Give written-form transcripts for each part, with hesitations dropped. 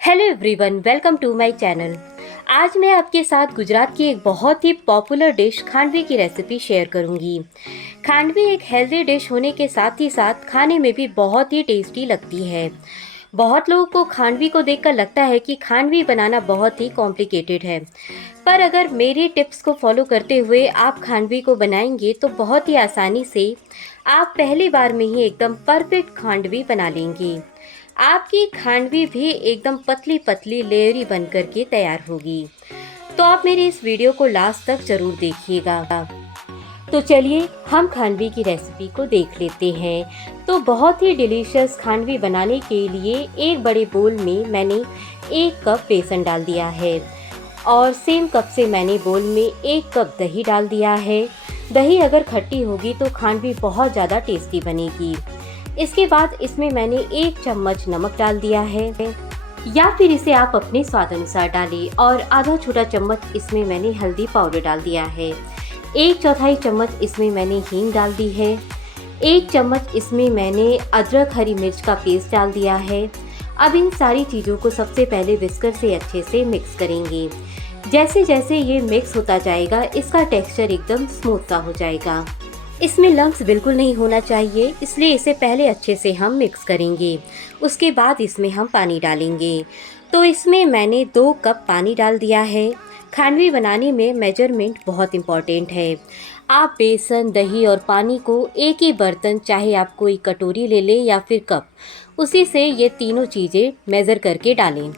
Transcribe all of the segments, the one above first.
Hello everyone, welcome to my channel. आज मैं आपके साथ गुजरात की एक बहुत ही पॉपुलर डिश खांडवी की रेसिपी शेयर करूंगी। खांडवी एक हेल्दी डिश होने के साथ ही साथ खाने में भी बहुत ही टेस्टी लगती है। बहुत लोगों को खांडवी को देखकर लगता है कि खांडवी बनाना बहुत ही कॉम्प्लिकेटेड है, पर अगर मेरी टिप्स को फॉलो करते हुए आप खांडवी को बनाएंगे तो बहुत ही आसानी से आप पहली बार में ही एकदम परफेक्ट खांडवी बना लेंगे। आपकी खांडवी भी एकदम पतली पतली लेयरी बन करके तैयार होगी। तो आप मेरी इस वीडियो को लास्ट तक जरूर देखिएगा। तो चलिए हम खांडवी की रेसिपी को देख लेते हैं। तो बहुत ही डिलीशियस खांडवी बनाने के लिए एक बड़े बोल में मैंने 1 कप बेसन डाल दिया है और सेम कप से मैंने बोल में 1 कप दही डाल दिया है। दही अगर खट्टी होगी तो खांडवी बहुत ज़्यादा टेस्टी बनेगी। इसके बाद इसमें मैंने 1 चम्मच नमक डाल दिया है, या फिर इसे आप अपने स्वाद अनुसार डालें, और आधा छोटा चम्मच इसमें मैंने हल्दी पाउडर डाल दिया है। 1/4 चम्मच इसमें मैंने हींग डाल दी है। 1 चम्मच इसमें मैंने अदरक हरी मिर्च का पेस्ट डाल दिया है। अब इन सारी चीज़ों को सबसे पहले विस्कर से अच्छे से मिक्स करेंगे। जैसे जैसे ये मिक्स होता जाएगा इसका टेक्सचर एकदम स्मूथ सा हो जाएगा। इसमें लम्स बिल्कुल नहीं होना चाहिए, इसलिए इसे पहले अच्छे से हम मिक्स करेंगे। उसके बाद इसमें हम पानी डालेंगे। तो इसमें मैंने 2 कप पानी डाल दिया है। खांडवी बनाने में मेजरमेंट बहुत इम्पॉर्टेंट है। आप बेसन, दही और पानी को एक ही बर्तन, चाहे आप कोई कटोरी ले लें या फिर कप, उसी से ये तीनों चीज़ें मेज़र करके डालें।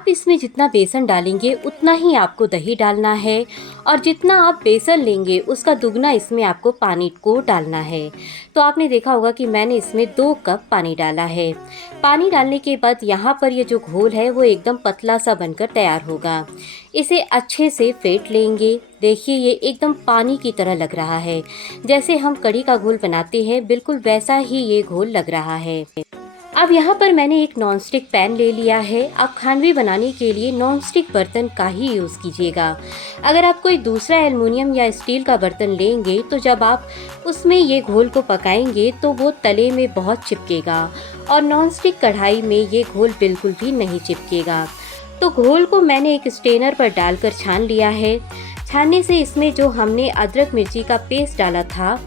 आप इसमें जितना बेसन डालेंगे उतना ही आपको दही डालना है, और जितना आप बेसन लेंगे उसका दुगना इसमें आपको पानी को डालना है। तो आपने देखा होगा कि मैंने इसमें 2 कप पानी डाला है। पानी डालने के बाद यहाँ पर ये जो घोल है वो एकदम पतला सा बनकर तैयार होगा। इसे अच्छे से फेंट लेंगे। देखिए ये एकदम पानी की तरह लग रहा है। जैसे हम कढ़ी का घोल बनाते हैं बिल्कुल वैसा ही ये घोल लग रहा है। अब यहाँ पर मैंने एक नॉनस्टिक पैन ले लिया है। आप खांडवी बनाने के लिए नॉनस्टिक बर्तन का ही यूज़ कीजिएगा। अगर आप कोई दूसरा एल्युमिनियम या स्टील का बर्तन लेंगे तो जब आप उसमें ये घोल को पकाएंगे तो वो तले में बहुत चिपकेगा, और नॉनस्टिक कढ़ाई में ये घोल बिल्कुल भी नहीं चिपकेगा। तो घोल को मैंने एक स्ट्रेनर पर डालकर छान लिया है। छानने से इसमें जो हमने अदरक मिर्ची का पेस्ट डाला था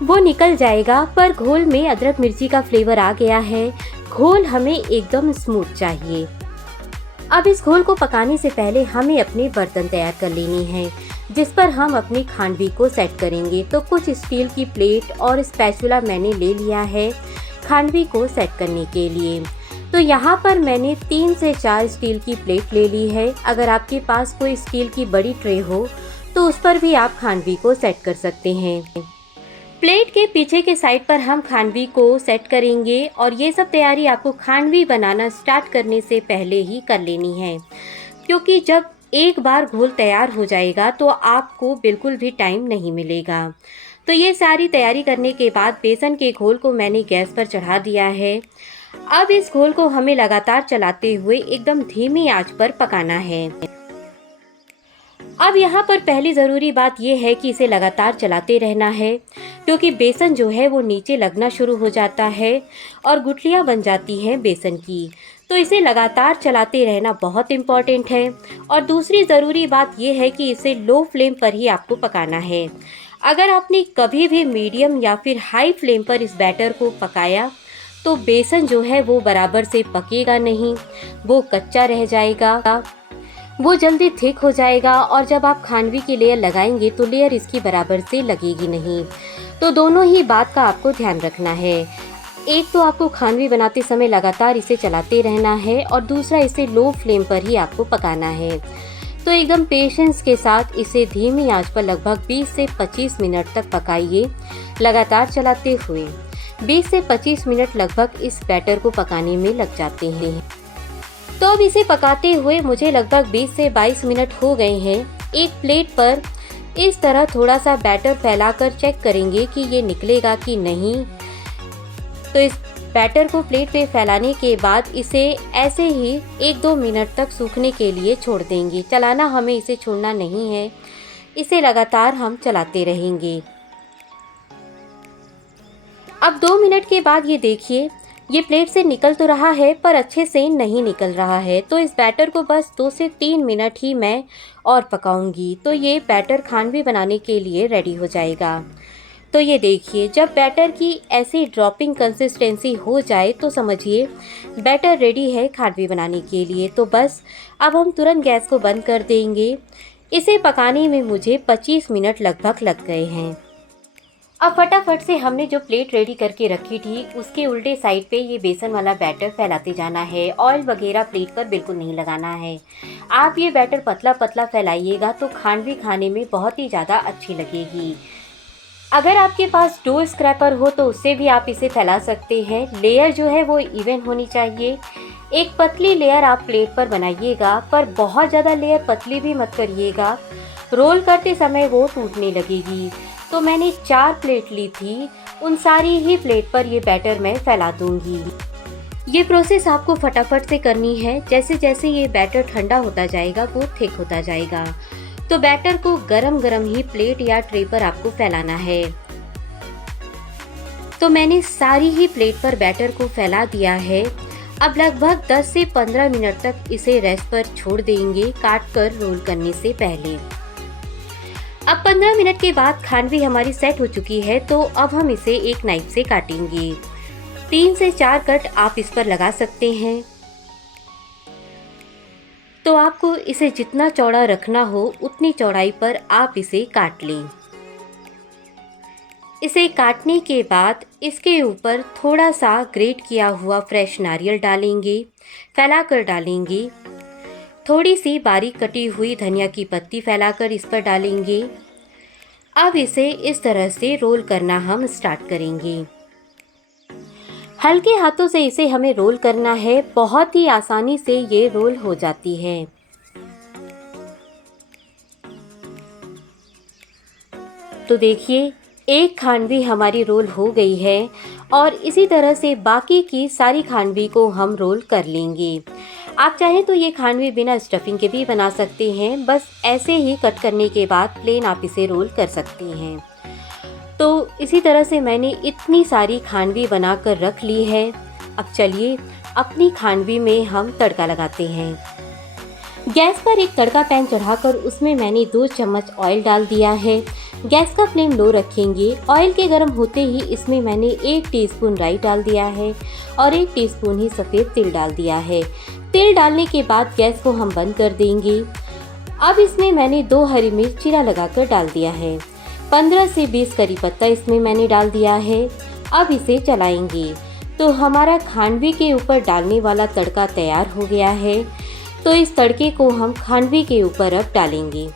वो निकल जाएगा, पर घोल में अदरक मिर्ची का फ्लेवर आ गया है। घोल हमें एकदम स्मूथ चाहिए। अब इस घोल को पकाने से पहले हमें अपने बर्तन तैयार कर लेनी है जिस पर हम अपनी खांडवी को सेट करेंगे। तो कुछ स्टील की प्लेट और स्पैचुला मैंने ले लिया है खांडवी को सेट करने के लिए। तो यहाँ पर मैंने 3 से 4 स्टील की प्लेट ले ली है। अगर आपके पास कोई स्टील की बड़ी ट्रे हो तो उस पर भी आप खांडवी को सेट कर सकते हैं। प्लेट के पीछे के साइड पर हम खांडवी को सेट करेंगे, और ये सब तैयारी आपको खांडवी बनाना स्टार्ट करने से पहले ही कर लेनी है, क्योंकि जब एक बार घोल तैयार हो जाएगा तो आपको बिल्कुल भी टाइम नहीं मिलेगा। तो ये सारी तैयारी करने के बाद बेसन के घोल को मैंने गैस पर चढ़ा दिया है। अब इस घोल को हमें लगातार चलाते हुए एकदम धीमी आंच पर पकाना है। अब यहाँ पर पहली ज़रूरी बात यह है कि इसे लगातार चलाते रहना है, क्योंकि बेसन जो है वो नीचे लगना शुरू हो जाता है और गुठलियाँ बन जाती हैं बेसन की। तो इसे लगातार चलाते रहना बहुत इम्पॉर्टेंट है। और दूसरी ज़रूरी बात यह है कि इसे लो फ्लेम पर ही आपको पकाना है। अगर आपने कभी भी मीडियम या फिर हाई फ्लेम पर इस बैटर को पकाया तो बेसन जो है वो बराबर से पकेगा नहीं, वो कच्चा रह जाएगा, वो जल्दी थिक हो जाएगा, और जब आप खांडवी की लेयर लगाएंगे तो लेयर इसकी बराबर से लगेगी नहीं। तो दोनों ही बात का आपको ध्यान रखना है। एक तो आपको खांडवी बनाते समय लगातार इसे चलाते रहना है, और दूसरा इसे लो फ्लेम पर ही आपको पकाना है। तो एकदम पेशेंस के साथ इसे धीमी आंच पर लगभग 20 से 25 मिनट तक पकाइए, लगातार चलाते हुए। 20 से 25 मिनट लगभग इस बैटर को पकाने में लग जाते हैं। तो अब इसे पकाते हुए मुझे लगभग 20 से 22 मिनट हो गए हैं। एक प्लेट पर इस तरह थोड़ा सा बैटर फैलाकर चेक करेंगे कि ये निकलेगा कि नहीं। तो इस बैटर को प्लेट पे फैलाने के बाद इसे ऐसे ही 1-2 मिनट तक सूखने के लिए छोड़ देंगे। चलाना हमें इसे छोड़ना नहीं है, इसे लगातार हम चलाते रहेंगे। अब 2 मिनट के बाद ये देखिए ये प्लेट से निकल तो रहा है पर अच्छे से नहीं निकल रहा है। तो इस बैटर को बस 2 से 3 मिनट ही मैं और पकाऊंगी, तो ये बैटर खांडवी बनाने के लिए रेडी हो जाएगा। तो ये देखिए, जब बैटर की ऐसी ड्रॉपिंग कंसिस्टेंसी हो जाए तो समझिए बैटर रेडी है खांडवी बनाने के लिए। तो बस अब हम तुरंत गैस को बंद कर देंगे। इसे पकाने में मुझे 25 मिनट लगभग लग गए हैं। अब फटाफट से हमने जो प्लेट रेडी करके रखी थी उसके उल्टे साइड पे ये बेसन वाला बैटर फैलाते जाना है। ऑयल वगैरह प्लेट पर बिल्कुल नहीं लगाना है। आप ये बैटर पतला पतला फैलाइएगा तो खांडवी खाने में बहुत ही ज़्यादा अच्छी लगेगी। अगर आपके पास डो स्क्रैपर हो तो उससे भी आप इसे फैला सकते हैं। लेयर जो है वो इवन होनी चाहिए। एक पतली लेयर आप प्लेट पर बनाइएगा, पर बहुत ज़्यादा लेयर पतली भी मत करिएगा, रोल करते समय वो टूटने लगेगी। तो मैंने 4 प्लेट ली थी, उन सारी ही प्लेट पर ये बैटर मैं फैला दूंगी। ये प्रोसेस आपको फटाफट से करनी है। जैसे जैसे ये बैटर ठंडा होता जाएगा वो थिक होता जाएगा। तो बैटर को गरम गरम ही प्लेट या ट्रे पर आपको फैलाना है। तो मैंने सारी ही प्लेट पर बैटर को फैला दिया है। अब लगभग 10 से 15 मिनट तक इसे रेस्ट पर छोड़ देंगे, काट कर रोल करने से पहले। अब 15 मिनट के बाद खांडवी हमारी सेट हो चुकी है। तो अब हम इसे एक नाइफ से काटेंगे। 3 से 4 कट आप इस पर लगा सकते हैं। तो आपको इसे जितना चौड़ा रखना हो उतनी चौड़ाई पर आप इसे काट लें। इसे काटने के बाद इसके ऊपर थोड़ा सा ग्रेट किया हुआ फ्रेश नारियल डालेंगे, फैलाकर डालेंगे। थोड़ी सी बारीक कटी हुई धनिया की पत्ती फैलाकर इस पर डालेंगे। अब इसे इस तरह से रोल करना हम स्टार्ट करेंगे। हल्के हाथों से इसे हमें रोल करना है। बहुत ही आसानी से ये रोल हो जाती है। तो देखिए, एक खांडवी हमारी रोल हो गई है और इसी तरह से बाकी की सारी खांडवी को हम रोल कर लेंगे। आप चाहें तो ये खांडवी बिना स्टफिंग के भी बना सकते हैं। बस ऐसे ही कट करने के बाद प्लेन आप इसे रोल कर सकते हैं। तो इसी तरह से मैंने इतनी सारी खांडवी बनाकर रख ली है। अब चलिए अपनी खांडवी में हम तड़का लगाते हैं। गैस पर एक तड़का पैन चढ़ाकर उसमें मैंने 2 चम्मच ऑयल डाल दिया है। गैस का फ्लेम लो रखेंगे। ऑयल के गर्म होते ही इसमें मैंने 1 टीस्पून राई डाल दिया है और 1 टीस्पून ही सफ़ेद तिल डाल दिया है। तिल डालने के बाद गैस को हम बंद कर देंगे। अब इसमें मैंने 2 हरी मिर्च चीरा लगाकर डाल दिया है। 15 से 20 करी पत्ता इसमें मैंने डाल दिया है। अब इसे चलाएंगे। तो हमारा खांडवी के ऊपर डालने वाला तड़का तैयार हो गया है। तो इस तड़के को हम खांडवी के ऊपर अब डालेंगे।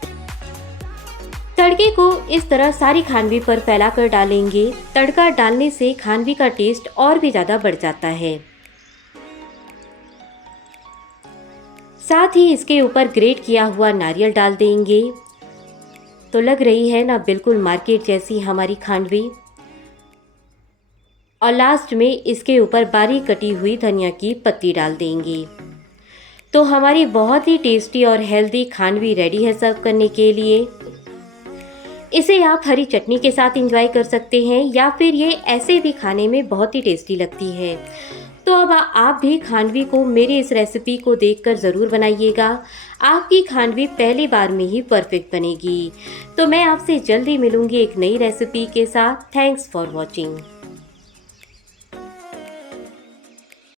तड़के को इस तरह सारी खांडवी पर फैलाकर डालेंगे। तड़का डालने से खांडवी का टेस्ट और भी ज़्यादा बढ़ जाता है। साथ ही इसके ऊपर ग्रेट किया हुआ नारियल डाल देंगे। तो लग रही है ना बिल्कुल मार्केट जैसी हमारी खांडवी। और लास्ट में इसके ऊपर बारीक कटी हुई धनिया की पत्ती डाल देंगे। तो हमारी बहुत ही टेस्टी और हेल्दी खांडवी रेडी है सर्व करने के लिए। इसे आप हरी चटनी के साथ एंजॉय कर सकते हैं या फिर ये ऐसे भी खाने में बहुत ही टेस्टी लगती है। तो अब आप भी खांडवी को मेरी इस रेसिपी को देखकर ज़रूर बनाइएगा। आपकी खांडवी पहली बार में ही परफेक्ट बनेगी। तो मैं आपसे जल्दी मिलूंगी एक नई रेसिपी के साथ। Thanks for watching.